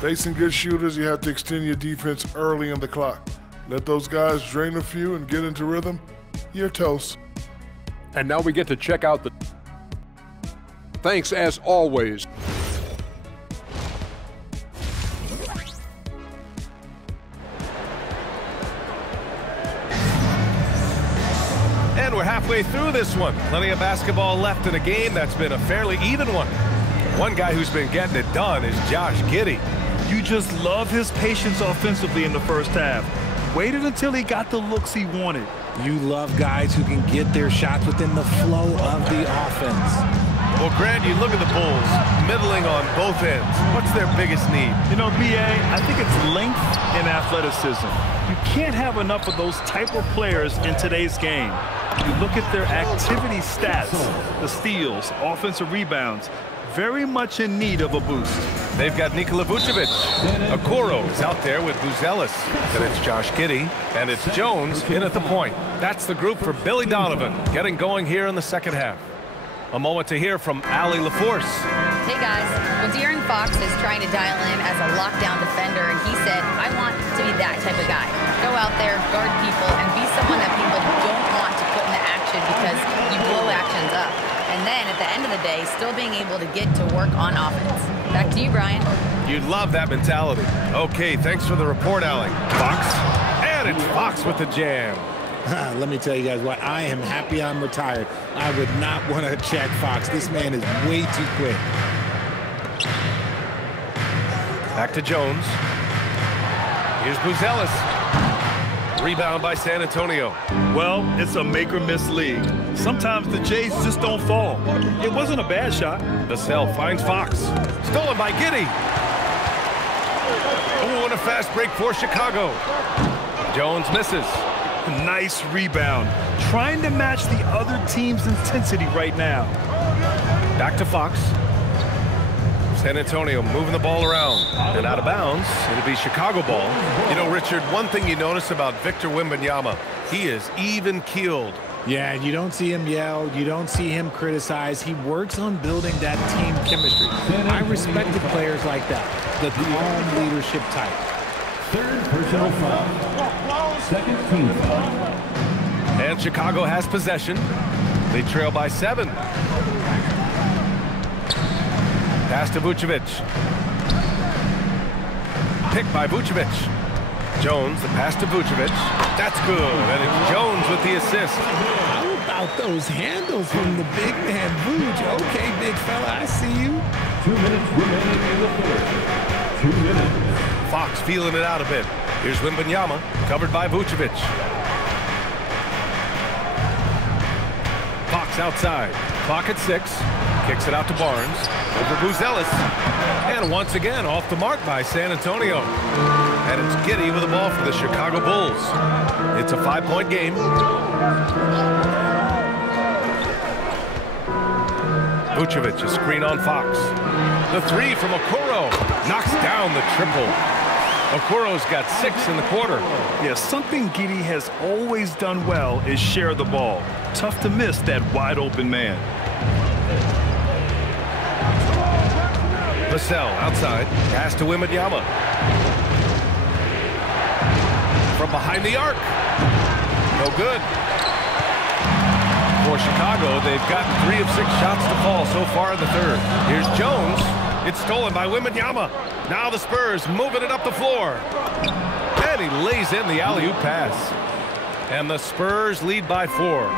Facing good shooters, you have to extend your defense early in the clock. Let those guys drain a few and get into rhythm. You're toast. And now we get to check out the... Thanks as always. And we're halfway through this one. Plenty of basketball left in a game that's been a fairly even one. One guy who's been getting it done is Josh Giddey. You just love his patience offensively in the first half. Waited until he got the looks he wanted. You love guys who can get their shots within the flow of the offense. Well, Grant, you look at the Bulls, middling on both ends. What's their biggest need? You know, B.A., I think it's length and athleticism. You can't have enough of those type of players in today's game. You look at their activity stats, the steals, offensive rebounds, very much in need of a boost. They've got Nikola Vucevic. Okoro is out there with Buzelis. Then it's Josh Giddey, and it's Jones in at the point. That's the group for Billy Donovan, getting going here in the second half. A moment to hear from Allie LaForce. Hey guys, well, De'Aaron Fox is trying to dial in as a lockdown defender, and he said, I want to be that type of guy. Go out there, guard people, and be someone that people don't want to put into action because you blow actions up. And then at the end of the day, still being able to get to work on offense. Back to you, Brian. You'd love that mentality. Okay, thanks for the report, Allie. Fox, and it's Fox with the jam. Let me tell you guys what, I am happy I'm retired. I would not want to check Fox. This man is way too quick. Back to Jones. Here's Buzelis. Rebound by San Antonio. Well, it's a make-or-miss league. Sometimes the Jays just don't fall. It wasn't a bad shot. Vassell finds Fox. Stolen by Giddey. Oh, and a fast break for Chicago. Jones misses. Nice rebound. Trying to match the other team's intensity right now. Back to Fox. San Antonio moving the ball around. And out of bounds, it'll be Chicago ball. You know, Richard, one thing you notice about Victor Wembanyama, he is even-keeled. Yeah, you don't see him yell. You don't see him criticize. He works on building that team chemistry. I respect the players like that, the calm leadership type. Third personal foul. Second team foul. And Chicago has possession. They trail by 7. Pass to Vucevic. Picked by Vucevic. Jones, the pass to Vucevic. That's good, and it's Jones with the assist. How about those handles from the big man, Vuce? Okay, big fella, I see you. 2 minutes remaining in the third. 2 minutes. Fox feeling it out a bit. Here's Wembanyama, covered by Vucevic. Fox outside. Clock at 6. Kicks it out to Barnes. Over Buzelis. And once again, off the mark by San Antonio. And it's Giddey with the ball for the Chicago Bulls. It's a 5-point game. Vucevic, a screen on Fox. The 3 from Okoro. Knocks down the triple. Okoro's got 6 in the quarter. Yeah, something Giddey has always done well is share the ball. Tough to miss that wide open man. Vassell outside. Pass to Wembanyama. From behind the arc. No good. For Chicago, they've gotten 3 of 6 shots to fall so far in the third. Here's Jones. It's stolen by Wembanyama. Now the Spurs moving it up the floor. And he lays in the alley-oop pass. And the Spurs lead by 4.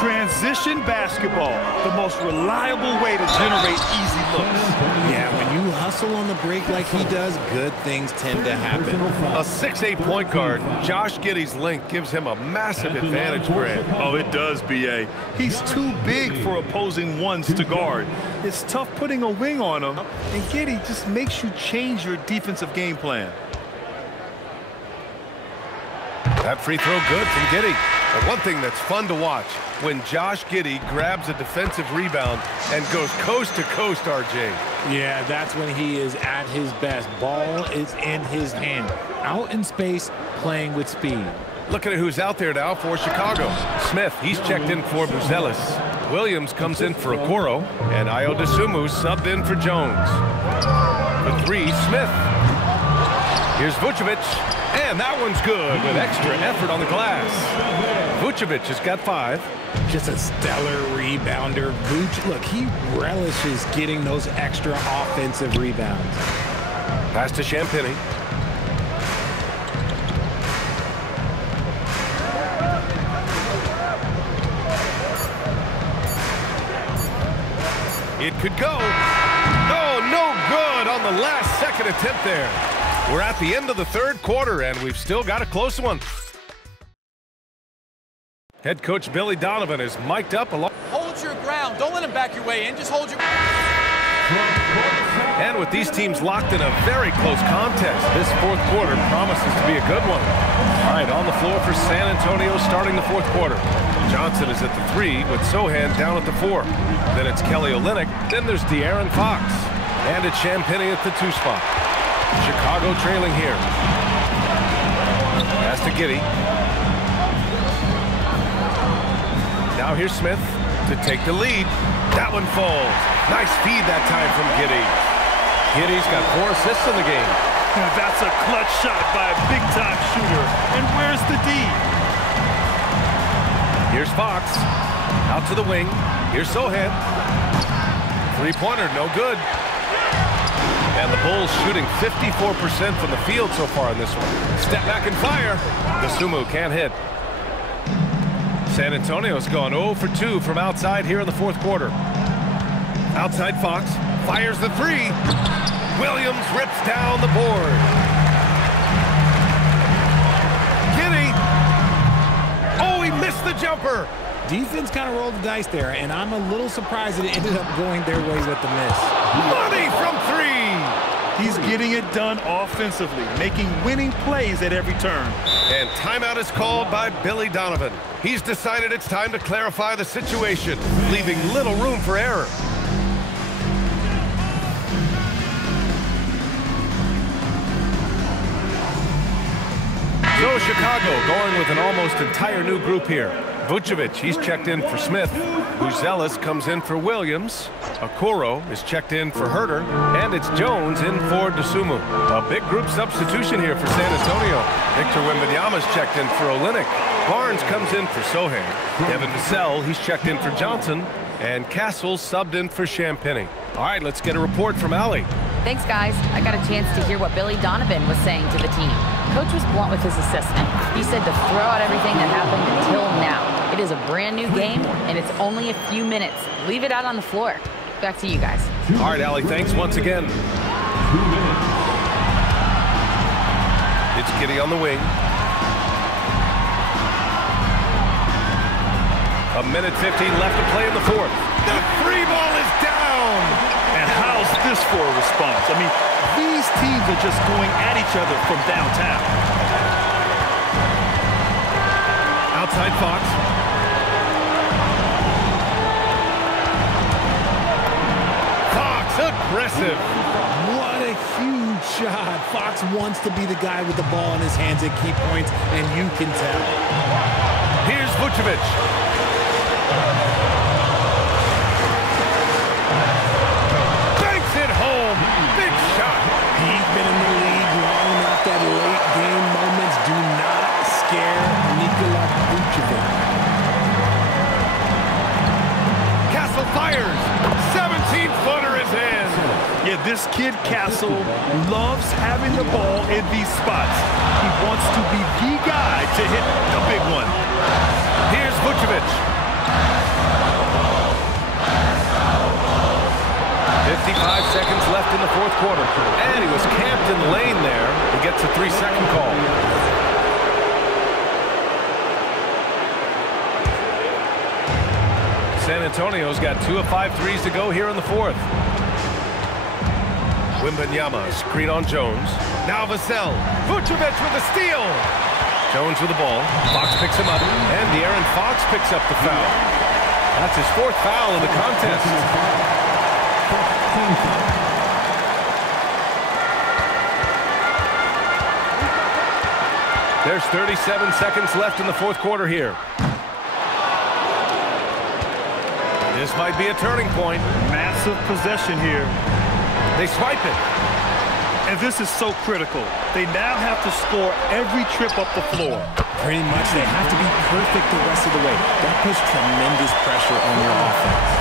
Transition basketball, the most reliable way to generate easy looks. Yeah, when you hustle on the break like he does, good things tend to happen. A 6'8" point guard, Josh Giddey's length gives him a massive advantage, Grant. Oh, it does, B.A. He's too big for opposing ones to guard. It's tough putting a wing on him, and Giddey just makes you change your defensive game plan. That free throw good from Giddey. And one thing that's fun to watch, when Josh Giddey grabs a defensive rebound and goes coast to coast, RJ. Yeah, that's when he is at his best. Ball is in his hand. Out in space, playing with speed. Looking at who's out there now for Chicago. Smith, he's checked in for Buzelis. Williams comes in for Okoro. And Ayo Dosunmu subbed in for Jones. The 3, Smith. Here's Vucevic, and that one's good with extra effort on the glass. Vucevic has got 5. Just a stellar rebounder. Vuce, look, he relishes getting those extra offensive rebounds. Pass to Champagny. It could go. Oh, no good on the last second attempt there. We're at the end of the third quarter, and we've still got a close one. Head coach Billy Donovan is mic'd up along. Hold your ground. Don't let him back your way in. Just hold your. And with these teams locked in a very close contest, this fourth quarter promises to be a good one. All right, on the floor for San Antonio starting the fourth quarter. Johnson is at the 3 with Sohan down at the 4. Then it's Kelly Olynyk. Then there's De'Aaron Fox. And it's Champagny at the 2 spot. Chicago trailing here. Pass to Giddey. Now here's Smith to take the lead. That one falls. Nice feed that time from Giddey. Giddey's got 4 assists in the game. That's a clutch shot by a big-time shooter. And where's the D? Here's Fox. Out to the wing. Here's Sohan. Three-pointer, no good. And the Bulls shooting 54% from the field so far in this one. Step back and fire. Dosunmu can't hit. San Antonio's gone 0 for 2 from outside here in the fourth quarter. Outside Fox. Fires the 3. Williams rips down the board. Giddey. Oh, he missed the jumper. Defense kind of rolled the dice there, and I'm a little surprised that it ended up going their way with the miss. Money from 3. He's getting it done offensively, making winning plays at every turn. And timeout is called by Billy Donovan. He's decided it's time to clarify the situation, leaving little room for error. So Chicago going with an almost entire new group here. Vucevic, he's checked in for Smith. Buzelis comes in for Williams. Okoro is checked in for Herter. And it's Jones in for Dosunmu. A big group substitution here for San Antonio. Victor Wembanyama's checked in for Olynyk. Barnes comes in for Sohan. Devin Vassell, he's checked in for Johnson. And Castle subbed in for Champagny. All right, let's get a report from Allie. Thanks, guys. I got a chance to hear what Billy Donovan was saying to the team. Coach was blunt with his assessment. He said to throw out everything that happened until now. It is a brand new game, and it's only a few minutes. Leave it out on the floor. Back to you guys. All right, Allie, thanks once again. It's Giddey on the wing. A minute 15 left to play in the fourth. The free ball is down. And how's this for a response? I mean, these teams are just going at each other from downtown. Outside Fox. Fox, aggressive. What a huge shot. Fox wants to be the guy with the ball in his hands at key points, and you can tell. Here's Vucevic. Banks it home. Big shot. He's been in the league long enough that late game moments do not scare Nikola Vucevic. Castle fires. 17-footer is in. Yeah, this kid Castle loves having the ball in these spots. He wants to be the guy to hit the big one. Here's Vucevic. 55 seconds left in the fourth quarter. And he was camped in lane there. He gets a 3-second call. San Antonio's got 2 of 5 threes to go here in the fourth. Wembanyama, screen on Jones. Now Vassell. Vucevic with a steal. Jones with the ball. Fox picks him up. And De'Aaron Fox picks up the foul. That's his 4th foul in the contest. There's 37 seconds left in the fourth quarter here. This might be a turning point. Massive possession here. They swipe it. And this is so critical. They now have to score every trip up the floor. Pretty much, they have to be perfect the rest of the way. That puts tremendous pressure on your offense.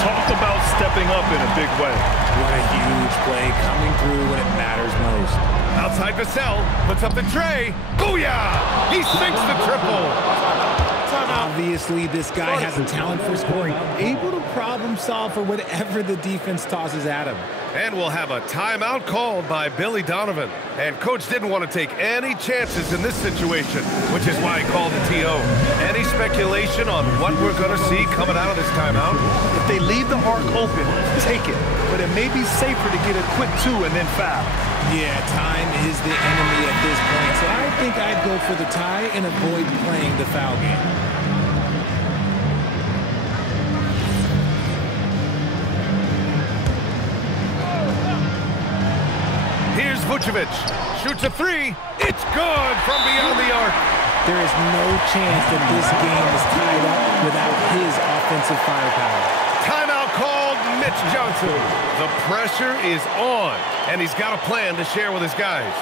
Talk about stepping up in a big way. What a huge play coming through when it matters most. Outside Vassell, puts up the tray. Booyah! He sinks the triple. Obviously, this guy has a talent for scoring, able to problem solve for whatever the defense tosses at him. And we'll have a timeout called by Billy Donovan. And Coach didn't want to take any chances in this situation, which is why he called the TO. Any speculation on what we're going to see coming out of this timeout? If they leave the arc open, take it. But it may be safer to get a quick 2 and then foul. Yeah, time is the enemy at this point, so I think I'd go for the tie and avoid playing the foul game. Here's Vucevic. Shoots a 3. It's good from beyond the arc. There is no chance that this game is tied up without his offensive firepower. Timeout called Mitch Johnson. The pressure is on, and he's got a plan to share with his guys.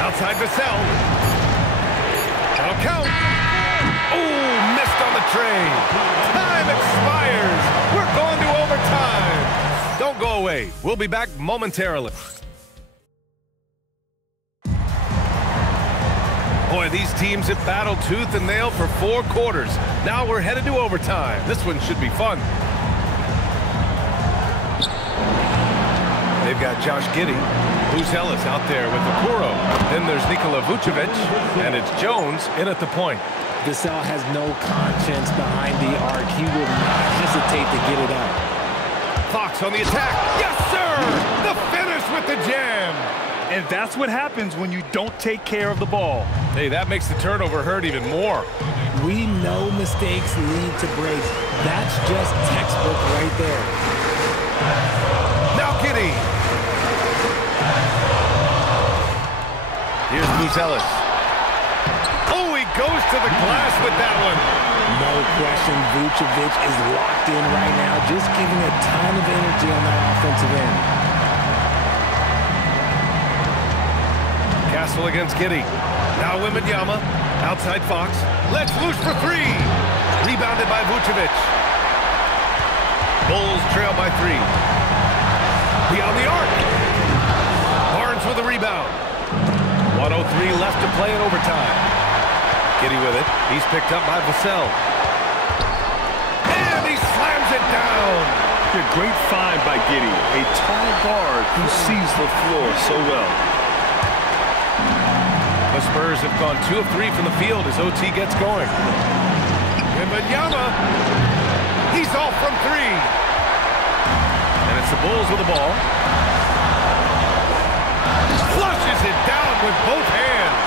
Outside Vassell. That'll count. Oh, missed on the tray. Time expires. We're going to overtime. Don't go away. We'll be back momentarily. Boy, these teams have battled tooth and nail for 4 quarters. Now we're headed to overtime. This one should be fun. They've got Josh Giddey. Ellis out there with Okoro. Then there's Nikola Vucevic, and it's Jones in at the point. Vassell has no conscience behind the arc. He will not hesitate to get it up. Fox on the attack. Yes, sir! The finish with the jam. And that's what happens when you don't take care of the ball. Hey, that makes the turnover hurt even more. We know mistakes lead to breaks. That's just textbook right there. Now Giddey. Here's Ellis. Oh, he goes to the glass with that one. No question, Vucevic is locked in right now, just giving a ton of energy on that offensive end. Castle against Giddey. Now Wembanyama. Outside Fox. Let's loose for 3. Rebounded by Vucevic. Bulls trail by 3. Beyond the arc. Barnes with a rebound. 1:03 left to play in overtime. Giddey with it. He's picked up by Vassell. And he slams it down. A great find by Giddey, a tall guard who sees the floor so well. The Spurs have gone 2 of 3 from the field as OT gets going. Wembanyama. He's off from 3. And it's the Bulls with the ball. Flushes it down with both hands.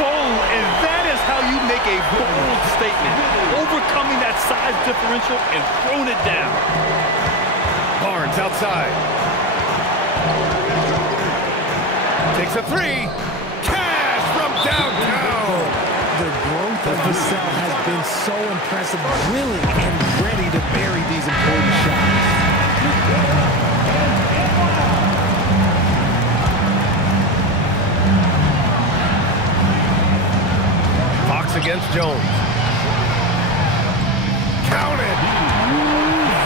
Oh, and that is how you make a bold statement. Overcoming that size differential and throwing it down. Barnes outside. Takes a 3. Cash from downtown. The growth of Vassell has been so impressive, willing and ready to bury these important shots. Against Jones. Counted.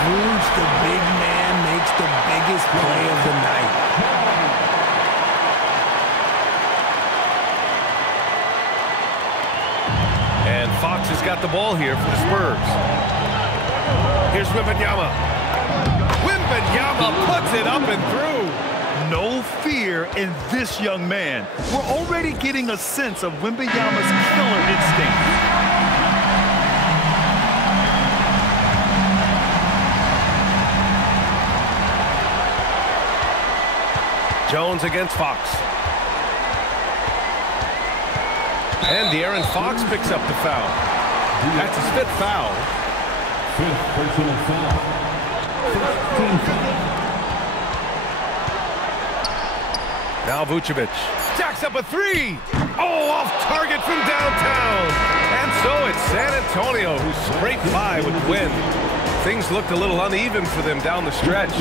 Woods, the big man, makes the biggest play of the night. And Fox has got the ball here for the Spurs. Here's Wembanyama. Wembanyama puts it up and through. No fear in this young man. We're already getting a sense of Wembanyama's killer instinct. Jones against Fox. And De'Aaron Fox picks up the foul. That's his 5th foul. 5th personal foul. Team foul. Now Vucevic jacks up a three. Oh, off target from downtown. And so it's San Antonio who scraped by with the win. Things looked a little uneven for them down the stretch.